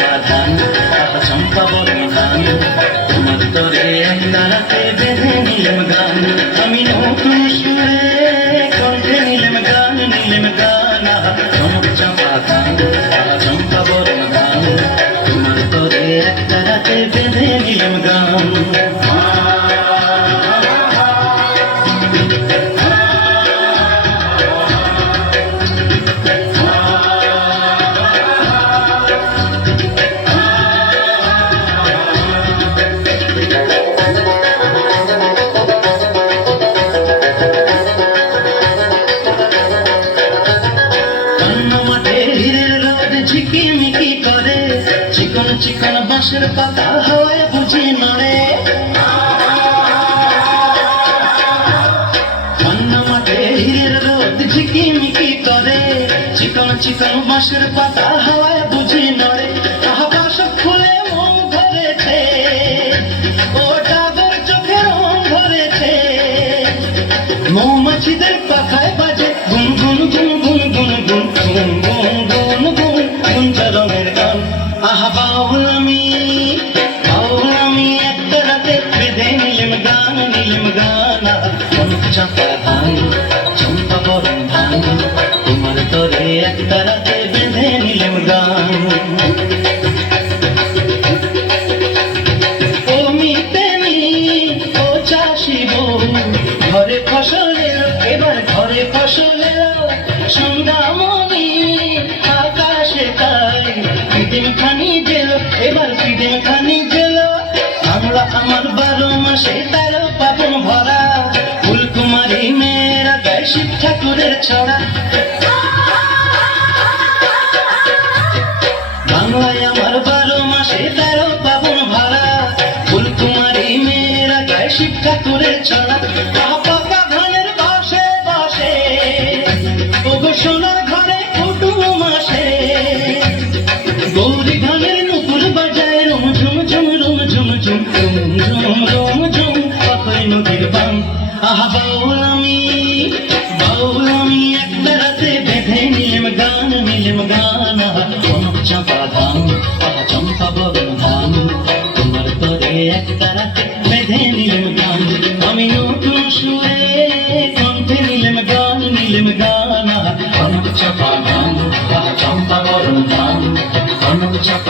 চাপা ধান আহা চম্পা বড় ধান তোমার তোরে একটা রাতে বেঁধে নিলাম গান। আমি নতুন সুরে কণ্ঠে নিলাম গান নিলাম গান। চম্পা ধান চম্পা চিকন বাঁশের পাতা হাওয়ায় বুঝি নড়ে রোদ ঝিকিমিকি করে। চিকন চিকন বাঁশের পাতা হাওয়ায় বুঝি নড়ে। বাঁশ ফুলে মন ধরেছে ও ডাবের চোখে রং ধরেছে মৌমাছিদের পাখায় খানি জেল, এবার পিদিম খানি জেল? আমরা আমার বারো মাসে তেরো পাবন ভরা। ফুলকুমারী মেয়েরা গায়ে শিব ঠাকুরের ছড়া। তরে একটা রাতে বেঁধে নিলাম গান। আমি নতুন সুরে কণ্ঠে নিলাম গান নিলাম গান। কনক চাপা আহা চম্পা বরণ ধান কনক চাপা